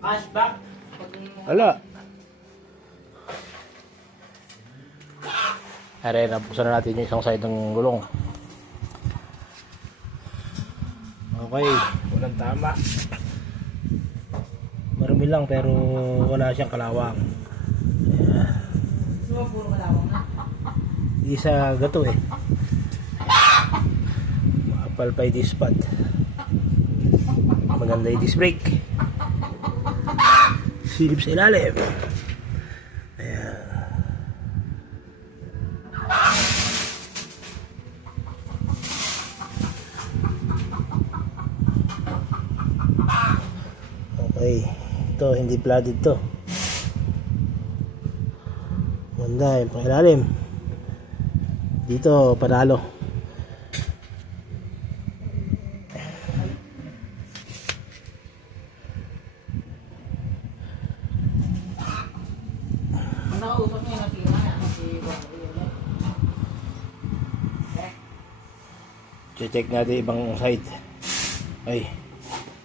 Cashback. Wala. Are, nabuksan na natin yung isang side ng gulong. Okay, walang tama. Marami lang pero wala siyang kalawang. Ayan. Puro kalawang na. Hindi sa gato eh. Mapalpay disc pad. Maganda yung disc brake. Silip sa ilalim. Ayan. Okay, ito hindi flooded to. Ganda yung pangilalim. Dito panalo. Nakausap niya yung Check natin ibang side. Ay.